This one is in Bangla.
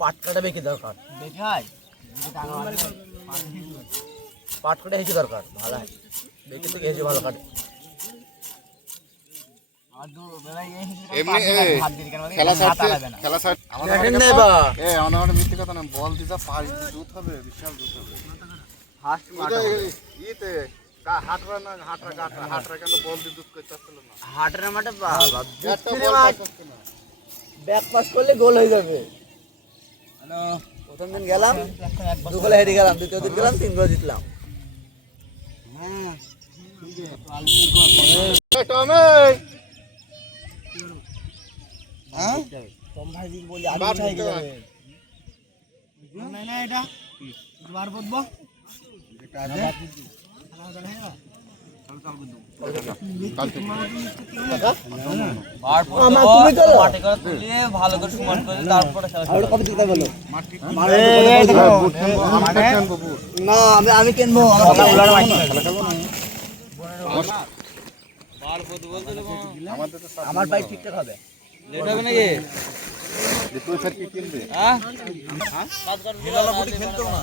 পাট কাটা বেশি দরকার। পাট কাটা হেঁচে দরকার, ভালো হয় বেশি থেকে হেঁচে ভালো কাটে। মিথ্যে কথা না, বল দিতে পাঁচ জুত হবে, বিশাল জুত হবে। ব্যাক পাস করলে গোল হয়ে যাবে। প্রথম দিন গেলাম 2 গোলে হেরে গেলাম, দ্বিতীয় দিন গেলাম 3 গোলে জিতলাম। ভালো করে সমান করে তারপরে আমি কিনবো। আমার বাইক ঠিকঠাক হবে, লেট হবে নাকি? তুই স্যার কি কিনবে? হ্যাঁ কাজ কর, খেলতো না।